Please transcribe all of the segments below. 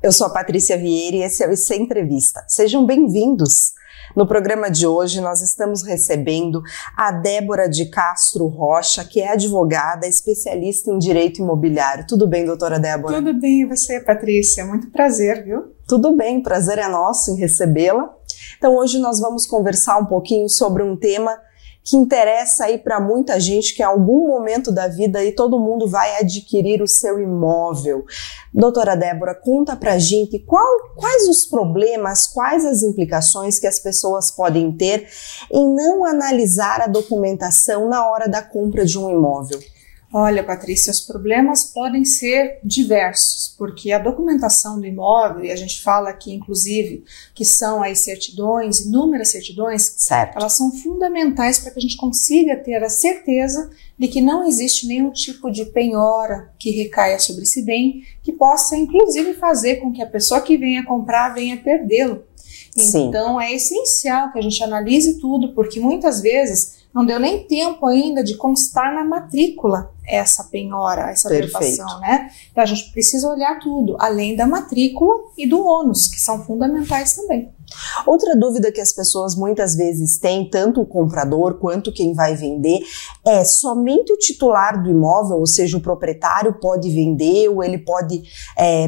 eu sou a Patrícia Vieira e esse é o IC Entrevista. Sejam bem-vindos! No programa de hoje nós estamos recebendo a Débora de Castro Rocha, que é advogada, especialista em direito imobiliário. Tudo bem, doutora Débora? Tudo bem, e você, Patrícia? Muito prazer, viu? Tudo bem, prazer é nosso em recebê-la. Então hoje nós vamos conversar um pouquinho sobre um tema que interessa aí para muita gente, que em algum momento da vida aí todo mundo vai adquirir o seu imóvel. Doutora Débora, conta pra gente quais os problemas, quais as implicações que as pessoas podem ter em não analisar a documentação na hora da compra de um imóvel. Olha, Patrícia, os problemas podem ser diversos, porque a documentação do imóvel, e a gente fala aqui, inclusive, que são as certidões, inúmeras certidões, certo, elas são fundamentais para que a gente consiga ter a certeza de que não existe nenhum tipo de penhora que recaia sobre esse bem, que possa, inclusive, fazer com que a pessoa que venha comprar venha perdê-lo. Então, é essencial que a gente analise tudo, porque muitas vezes não deu nem tempo ainda de constar na matrícula essa penhora, essa perpetuação, né? Então a gente precisa olhar tudo, além da matrícula e do ônus, que são fundamentais também. Outra dúvida que as pessoas muitas vezes têm, tanto o comprador quanto quem vai vender, é somente o titular do imóvel, ou seja, o proprietário pode vender ou ele pode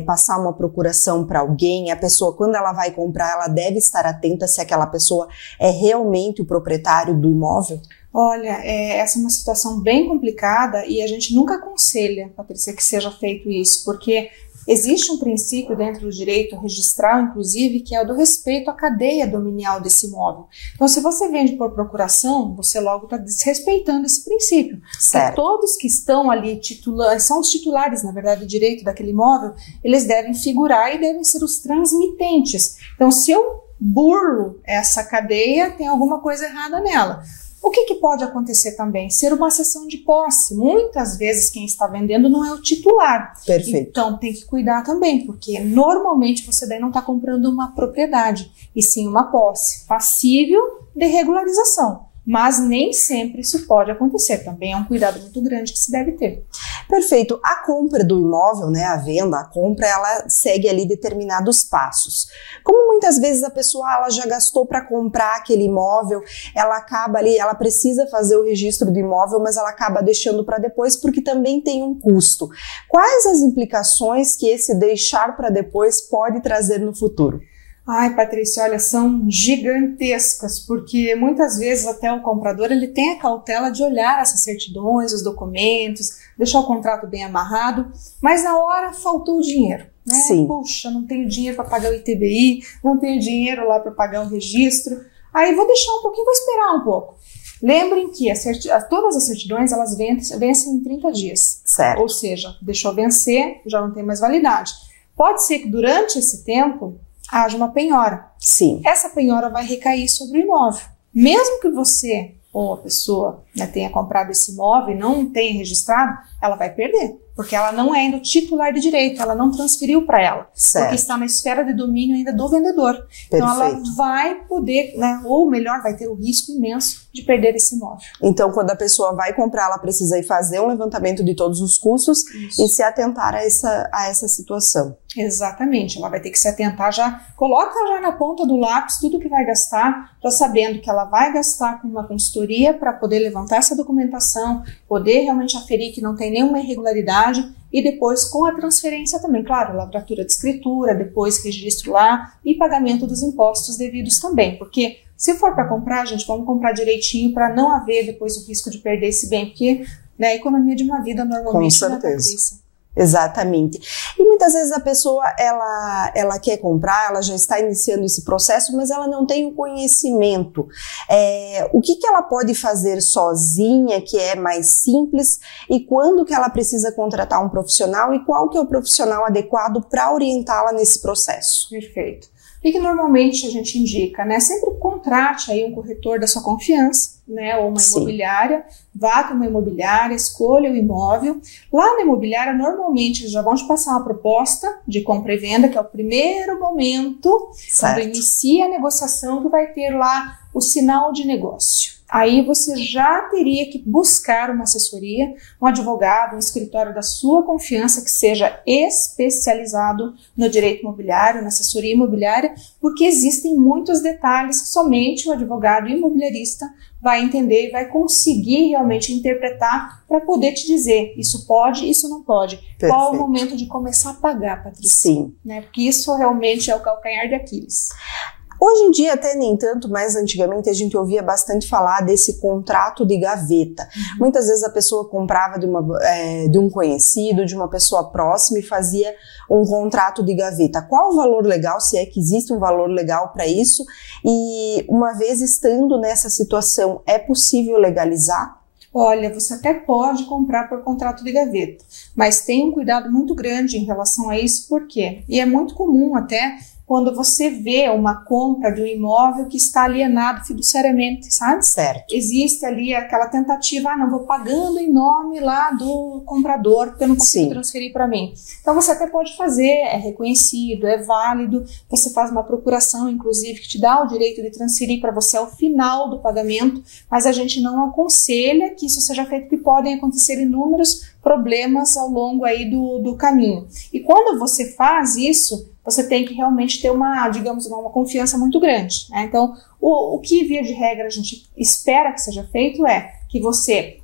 passar uma procuração para alguém. A pessoa, quando ela vai comprar, ela deve estar atenta se aquela pessoa é realmente o proprietário do imóvel? Olha, essa é uma situação bem complicada e a gente nunca aconselha, Patrícia, que seja feito isso, porque existe um princípio dentro do direito registral, inclusive, que é o do respeito à cadeia dominial desse imóvel. Então, se você vende por procuração, você logo está desrespeitando esse princípio. Certo. Todos que estão ali, são os titulares, na verdade, do direito daquele imóvel, eles devem figurar e devem ser os transmitentes. Então, se eu burlo essa cadeia, tem alguma coisa errada nela. O que pode acontecer também? Ser uma cessão de posse. Muitas vezes quem está vendendo não é o titular. Perfeito. Então tem que cuidar também, porque normalmente você daí não está comprando uma propriedade, e sim uma posse passível de regularização. Mas nem sempre isso pode acontecer. Também é um cuidado muito grande que se deve ter. Perfeito. A compra do imóvel, né, a venda, a compra, ela segue ali determinados passos. Como muitas vezes a pessoa ela já gastou para comprar aquele imóvel, ela acaba ali, ela precisa fazer o registro do imóvel, mas ela acaba deixando para depois porque também tem um custo. Quais as implicações que esse deixar para depois pode trazer no futuro? Ai, Patrícia, olha, são gigantescas, porque muitas vezes até o comprador ele tem a cautela de olhar essas certidões, os documentos, deixar o contrato bem amarrado, mas na hora faltou o dinheiro, né? Sim. Puxa, não tenho dinheiro para pagar o ITBI, não tenho dinheiro lá para pagar o registro, aí vou deixar um pouquinho, vou esperar um pouco. Lembrem que todas as certidões elas vencem em 30 dias, certo. Ou seja, deixou vencer, já não tem mais validade. Pode ser que durante esse tempo haja uma penhora. Sim. Essa penhora vai recair sobre o imóvel. Mesmo que você ou a pessoa tenha comprado esse imóvel e não tenha registrado, ela vai perder, porque ela não é ainda o titular de direito, ela não transferiu para ela, certo. Porque está na esfera de domínio ainda do vendedor. Perfeito. Então ela vai poder, ou melhor, vai ter o risco imenso de perder esse imóvel. Então, quando a pessoa vai comprar, ela precisa ir fazer um levantamento de todos os custos. Isso. E se atentar a essa situação. Exatamente, ela vai ter que se atentar coloca já na ponta do lápis tudo que vai gastar, já sabendo que ela vai gastar com uma consultoria para poder levantar essa documentação, poder realmente aferir que não tem nenhuma irregularidade e depois com a transferência também, claro, lavratura de escritura, depois registro lá e pagamento dos impostos devidos também, porque se for para comprar, gente, vamos comprar direitinho para não haver depois o risco de perder esse bem, porque a economia de uma vida normalmente... Com certeza. Exatamente. E muitas vezes a pessoa, ela quer comprar, ela já está iniciando esse processo, mas ela não tem o conhecimento. O que ela pode fazer sozinha, que é mais simples, e quando que ela precisa contratar um profissional e qual que é o profissional adequado para orientá-la nesse processo? Perfeito. O que normalmente a gente indica, né? Sempre contrate aí um corretor da sua confiança, né? Ou uma imobiliária, vá para uma imobiliária, escolha o imóvel. Lá na imobiliária, normalmente, eles já vão te passar uma proposta de compra e venda, que é o primeiro momento, certo. Quando inicia a negociação, que vai ter lá o sinal de negócio. Aí você já teria que buscar uma assessoria, um advogado, um escritório da sua confiança que seja especializado no direito imobiliário, na assessoria imobiliária, porque existem muitos detalhes que somente o advogado imobiliarista vai entender e vai conseguir realmente interpretar para poder te dizer isso pode, isso não pode. Perfeito. Qual é o momento de começar a pagar, Patrícia? Sim. Né? Porque isso realmente é o calcanhar de Aquiles. Hoje em dia, até nem tanto, mas antigamente a gente ouvia bastante falar desse contrato de gaveta. Muitas vezes a pessoa comprava de um conhecido, de uma pessoa próxima e fazia um contrato de gaveta. Qual o valor legal, se é que existe um valor legal para isso? E uma vez estando nessa situação, é possível legalizar? Olha, você até pode comprar por contrato de gaveta, mas tenha um cuidado muito grande em relação a isso, por quê? E é muito comum até quando você vê uma compra de um imóvel que está alienado fiduciariamente, sabe? Certo. Existe ali aquela tentativa, não, vou pagando em nome lá do comprador, porque eu não consigo transferir para mim. Então você até pode fazer, é reconhecido, é válido, você faz uma procuração, inclusive, que te dá o direito de transferir para você ao final do pagamento, mas a gente não aconselha que isso seja feito, porque podem acontecer inúmeros problemas ao longo aí do caminho. E quando você faz isso, você tem que realmente ter uma confiança muito grande, né? Então, o que via de regra a gente espera que seja feito é que você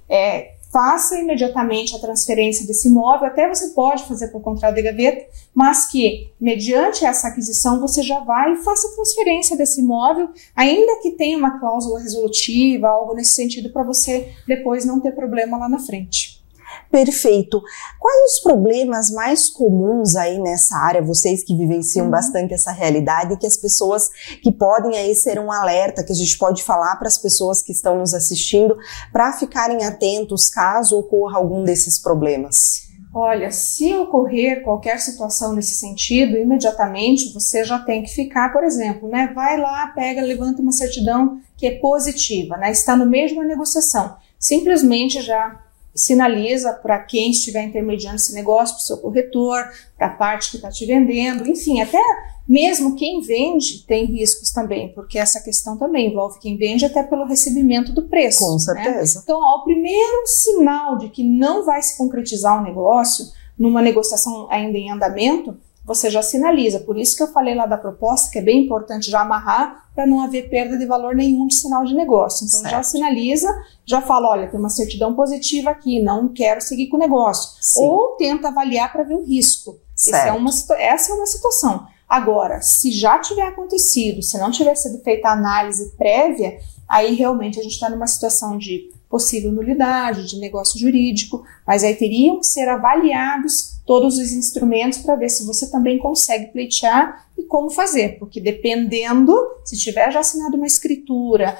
faça imediatamente a transferência desse imóvel, até você pode fazer por contrato de gaveta, mas que, mediante essa aquisição, você já vai e faça a transferência desse imóvel, ainda que tenha uma cláusula resolutiva, algo nesse sentido, para você depois não ter problema lá na frente. Perfeito. Quais os problemas mais comuns aí nessa área, vocês que vivenciam bastante essa realidade, que as pessoas que podem aí ser um alerta, que a gente pode falar para as pessoas que estão nos assistindo, para ficarem atentos caso ocorra algum desses problemas? Olha, se ocorrer qualquer situação nesse sentido, imediatamente você já tem que ficar, por exemplo, né? Vai lá, levanta uma certidão que é positiva, né? Está no meio de uma negociação. Simplesmente já sinaliza para quem estiver intermediando esse negócio, para o seu corretor, para a parte que está te vendendo, enfim, até mesmo quem vende tem riscos também, porque essa questão também envolve quem vende até pelo recebimento do preço. Com certeza. Né? Então, o primeiro sinal de que não vai se concretizar o negócio, numa negociação ainda em andamento, você já sinaliza. Por isso que eu falei lá da proposta, que é bem importante já amarrar, para não haver perda de valor nenhum de sinal de negócio. Então, já sinaliza, já fala, olha, tem uma certidão positiva aqui, não quero seguir com o negócio. Sim. Ou tenta avaliar para ver o risco. Essa é uma situação. Agora, se já tiver acontecido, se não tiver sido feita a análise prévia, aí realmente a gente está numa situação de possível nulidade, de negócio jurídico, mas aí teriam que ser avaliados todos os instrumentos para ver se você também consegue pleitear e como fazer, porque dependendo, se tiver já assinado uma escritura,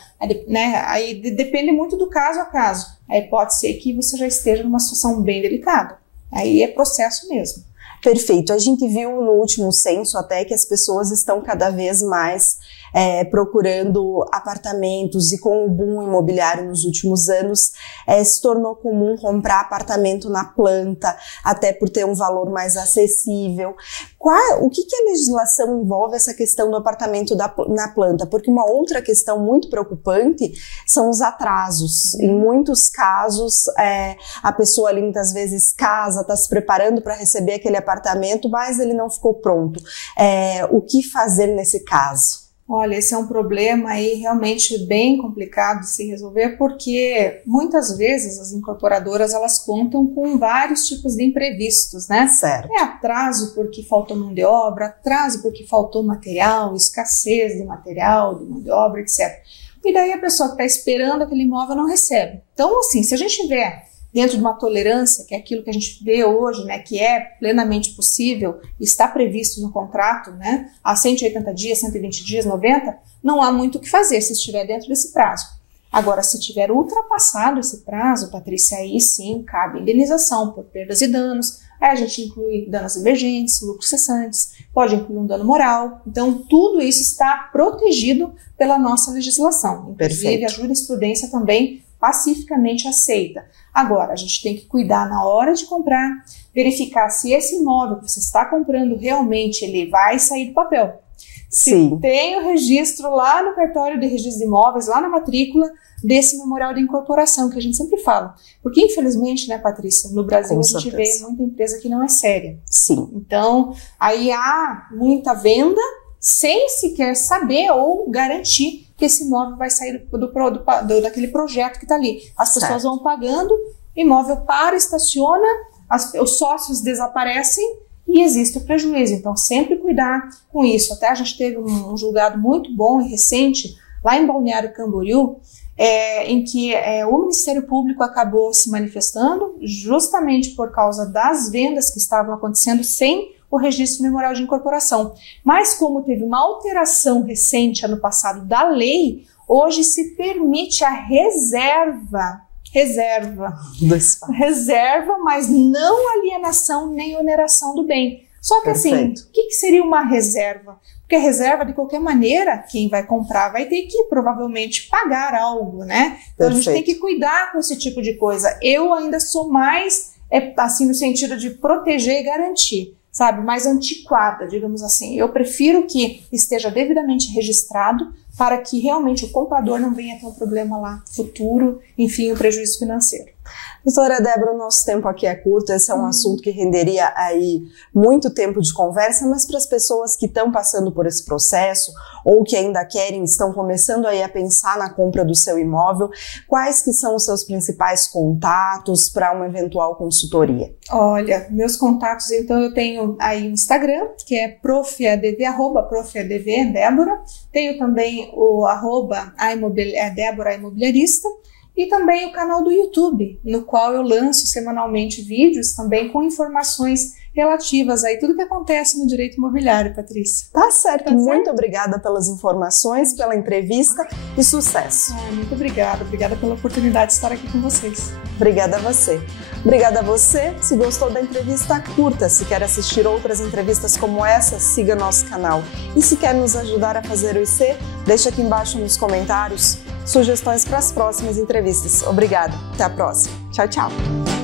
né, aí depende muito do caso a caso, aí pode ser que você já esteja numa situação bem delicada, aí é processo mesmo. Perfeito. A gente viu no último censo até que as pessoas estão cada vez mais procurando apartamentos, e com o boom imobiliário nos últimos anos se tornou comum comprar apartamento na planta, até por ter um valor mais acessível. O que a legislação envolve essa questão do apartamento na planta? Porque uma outra questão muito preocupante são os atrasos. Em muitos casos, a pessoa ali muitas vezes casa, está se preparando para receber aquele apartamento, mas ele não ficou pronto. O que fazer nesse caso? Olha, esse é um problema aí realmente bem complicado de se resolver, porque muitas vezes as incorporadoras elas contam com vários tipos de imprevistos, né? Certo. É atraso porque faltou mão de obra, atraso porque faltou material, escassez de material, de mão de obra, etc. E daí a pessoa que está esperando aquele imóvel não recebe. Então, assim, se a gente tiver dentro de uma tolerância, que é aquilo que a gente vê hoje, né, que é plenamente possível, está previsto no contrato, né, há 180 dias, 120 dias, 90, não há muito o que fazer se estiver dentro desse prazo. Agora, se tiver ultrapassado esse prazo, Patrícia, aí sim cabe indenização por perdas e danos, aí a gente inclui danos emergentes, lucros cessantes, pode incluir um dano moral, então tudo isso está protegido pela nossa legislação, inclusive a jurisprudência também pacificamente aceita. Agora, a gente tem que cuidar na hora de comprar, verificar se esse imóvel que você está comprando realmente ele vai sair do papel. Sim. Se tem o registro lá no cartório de registro de imóveis, lá na matrícula desse memorial de incorporação, que a gente sempre fala. Porque, infelizmente, né, Patrícia, no Brasil a gente vê muita empresa que não é séria. Sim. Então, aí há muita venda sem sequer saber ou garantir que esse imóvel vai sair daquele projeto que está ali. As pessoas vão pagando, imóvel para, estaciona, os sócios desaparecem e existe o prejuízo. Então, sempre cuidar com isso. Até a gente teve um julgado muito bom e recente, lá em Balneário Camboriú, em que o Ministério Público acabou se manifestando justamente por causa das vendas que estavam acontecendo sem o registro memorial de incorporação. Mas como teve uma alteração recente ano passado da lei, hoje se permite a reserva, mas não alienação nem oneração do bem. Só que assim, o que seria uma reserva? Porque a reserva, de qualquer maneira, quem vai comprar vai ter que provavelmente pagar algo, né? Então a gente tem que cuidar com esse tipo de coisa. Eu ainda sou mais, assim, no sentido de proteger e garantir, sabe? Mais antiquada, digamos assim. Eu prefiro que esteja devidamente registrado para que realmente o comprador não venha ter um problema lá futuro, enfim, um prejuízo financeiro. Doutora Débora, o nosso tempo aqui é curto, esse é um assunto que renderia aí muito tempo de conversa, mas para as pessoas que estão passando por esse processo ou que ainda estão começando aí a pensar na compra do seu imóvel, quais que são os seus principais contatos para uma eventual consultoria? Olha, meus contatos, então eu tenho aí o Instagram, que é @profadv, Débora, tenho também o Débora Imobiliarista, e também o canal do YouTube, no qual eu lanço semanalmente vídeos também com informações relativas a tudo que acontece no direito imobiliário, Patrícia. Tá certo. Muito obrigada pelas informações, pela entrevista e sucesso. Muito obrigada. Obrigada pela oportunidade de estar aqui com vocês. Obrigada a você. Obrigada a você. Se gostou da entrevista, curta. Se quer assistir outras entrevistas como essa, siga nosso canal. E se quer nos ajudar a fazer o IC, deixa aqui embaixo nos comentários sugestões para as próximas entrevistas. Obrigada. Até a próxima. Tchau, tchau.